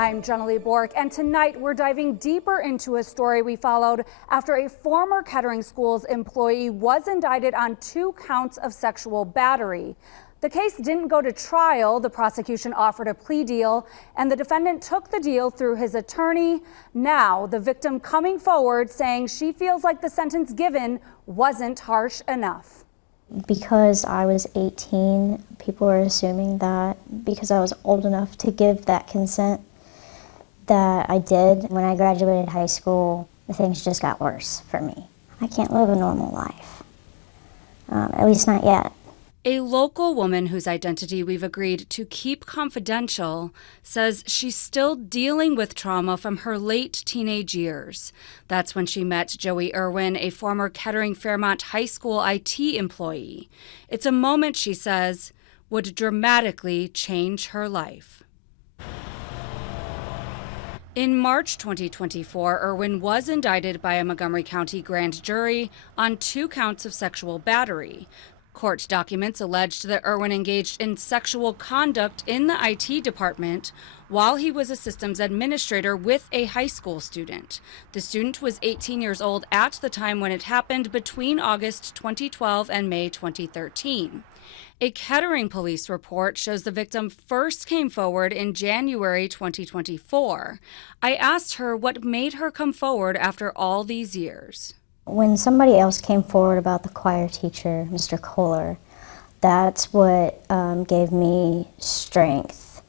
I'm Jenna Lee Bork, and tonight we're diving deeper into a story we followed after a former Kettering Schools employee was indicted on 2 counts of sexual battery. The case didn't go to trial. The prosecution offered a plea deal, and the defendant took the deal through his attorney. Now, the victim coming forward saying she feels like the sentence given wasn't harsh enough. Because I was 18, people were assuming that because I was old enough to give that consent, that I did. When I graduated high school, things just got worse for me. I can't live a normal life, at least not yet. A local woman whose identity we've agreed to keep confidential says she's still dealing with trauma from her late teenage years. That's when she met Joey Irwin, a former Kettering Fairmont High School IT employee. It's a moment, she says, would dramatically change her life. In March 2024, Irwin was indicted by a Montgomery County grand jury on 2 counts of sexual battery. Court documents alleged that Irwin engaged in sexual conduct in the IT department while he was a systems administrator with a high school student. The student was 18 years old at the time when it happened, between August 2012 and May 2013. A Kettering police report shows the victim first came forward in January 2024. I asked her what made her come forward after all these years. When somebody else came forward about the choir teacher, Mr. Kohler, that's what gave me strength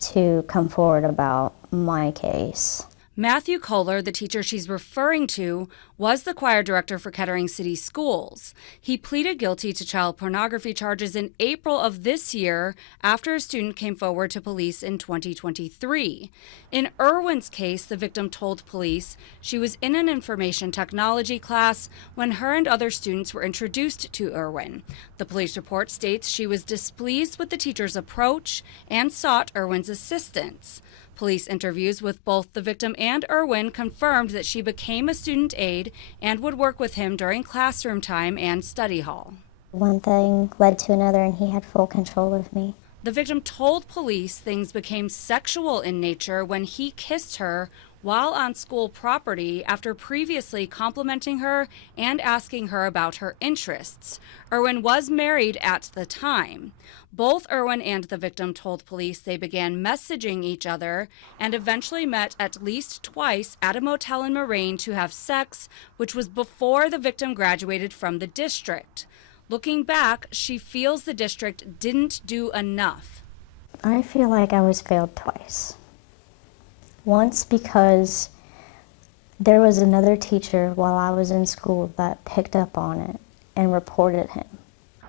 to come forward about my case. Matthew Kohler, the teacher she's referring to, was the choir director for Kettering City Schools. He pleaded guilty to child pornography charges in April of this year after a student came forward to police in 2023. In Irwin's case, the victim told police she was in an information technology class when her and other students were introduced to Irwin. The police report states she was displeased with the teacher's approach and sought Irwin's assistance. Police interviews with both the victim and Irwin confirmed that she became a student aide and would work with him during classroom time and study hall. One thing led to another, and he had full control of me. The victim told police things became sexual in nature when he kissed her while on school property after previously complimenting her and asking her about her interests. Irwin was married at the time. Both Irwin and the victim told police they began messaging each other and eventually met at least twice at a motel in Moraine to have sex, which was before the victim graduated from the district. Looking back, she feels the district didn't do enough. I feel like I was failed twice. Once because there was another teacher while I was in school that picked up on it and reported him.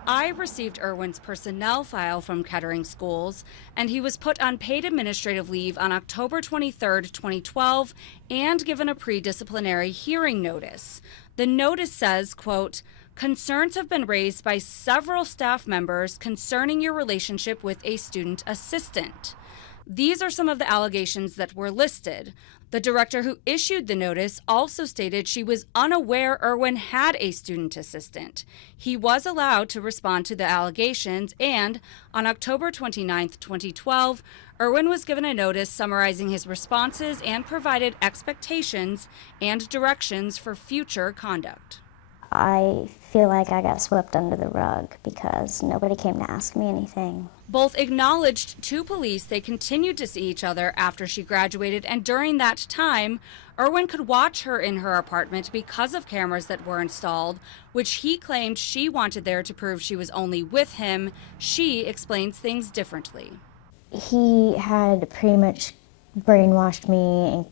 I received Irwin's personnel file from Kettering Schools, and he was put on paid administrative leave on October 23, 2012, and given a pre-disciplinary hearing notice. The notice says, quote, "Concerns have been raised by several staff members concerning your relationship with a student assistant." These are some of the allegations that were listed. The director who issued the notice also stated she was unaware Irwin had a student assistant. He was allowed to respond to the allegations, and on October 29, 2012, Irwin was given a notice summarizing his responses and provided expectations and directions for future conduct. I feel like I got swept under the rug because nobody came to ask me anything. Both acknowledged to police they continued to see each other after she graduated, and during that time, Irwin could watch her in her apartment because of cameras that were installed, which he claimed she wanted there to prove she was only with him. She explains things differently. He had pretty much brainwashed me and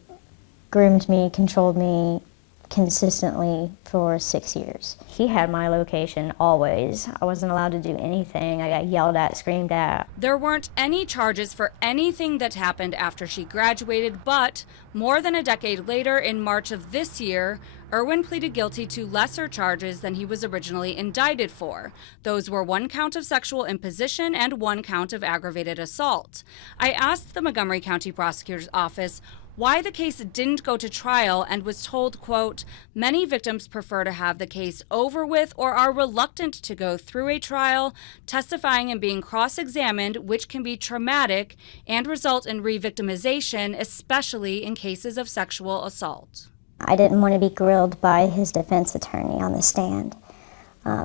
groomed me, controlled me consistently for 6 years. He had my location always. I wasn't allowed to do anything. I got yelled at, screamed at. There weren't any charges for anything that happened after she graduated, but more than a decade later, in March of this year, Irwin pleaded guilty to lesser charges than he was originally indicted for. Those were 1 count of sexual imposition and 1 count of aggravated assault. I asked the Montgomery County Prosecutor's Office why the case didn't go to trial and was told, quote, many victims prefer to have the case over with or are reluctant to go through a trial, testifying and being cross-examined, which can be traumatic and result in re-victimization, especially in cases of sexual assault. I didn't want to be grilled by his defense attorney on the stand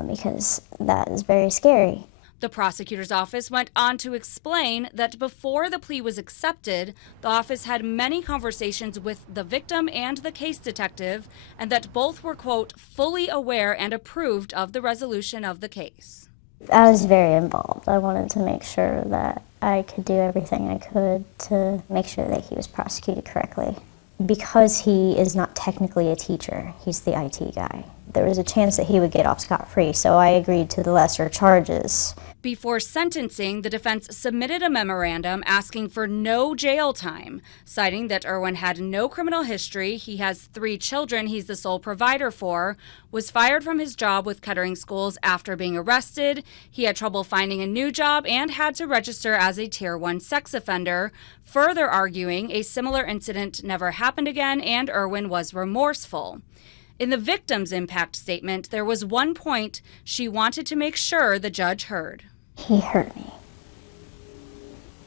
because that is very scary. The prosecutor's office went on to explain that before the plea was accepted, the office had many conversations with the victim and the case detective, and that both were, quote, fully aware and approved of the resolution of the case. I was very involved. I wanted to make sure that I could do everything I could to make sure that he was prosecuted correctly. Because he is not technically a teacher, he's the IT guy. There was a chance that he would get off scot-free, so I agreed to the lesser charges. Before sentencing, the defense submitted a memorandum asking for no jail time, citing that Irwin had no criminal history, he has 3 children he's the sole provider for, was fired from his job with Kettering Schools after being arrested, he had trouble finding a new job, and had to register as a Tier 1 sex offender, further arguing a similar incident never happened again and Irwin was remorseful. In the victim's impact statement, there was one point she wanted to make sure the judge heard. He hurt me.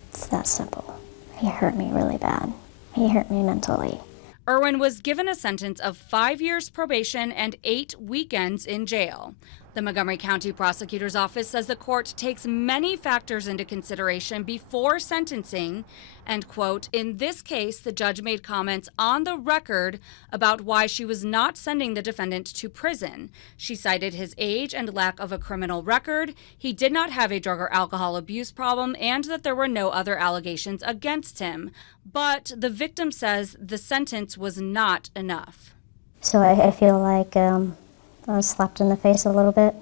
It's that simple. He hurt me really bad. He hurt me mentally. Irwin was given a sentence of 5 years probation and 8 weekends in jail. The Montgomery County Prosecutor's Office says the court takes many factors into consideration before sentencing and, quote, in this case, the judge made comments on the record about why she was not sending the defendant to prison. She cited his age and lack of a criminal record, he did not have a drug or alcohol abuse problem, and that there were no other allegations against him. But the victim says the sentence was not enough. So I feel like I was slapped in the face a little bit.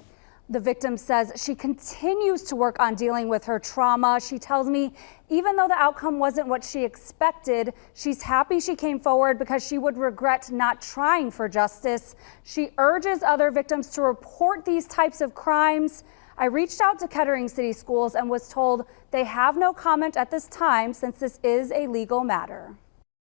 The victim says she continues to work on dealing with her trauma. She tells me even though the outcome wasn't what she expected, she's happy she came forward because she would regret not trying for justice. She urges other victims to report these types of crimes. I reached out to Kettering City Schools and was told they have no comment at this time since this is a legal matter.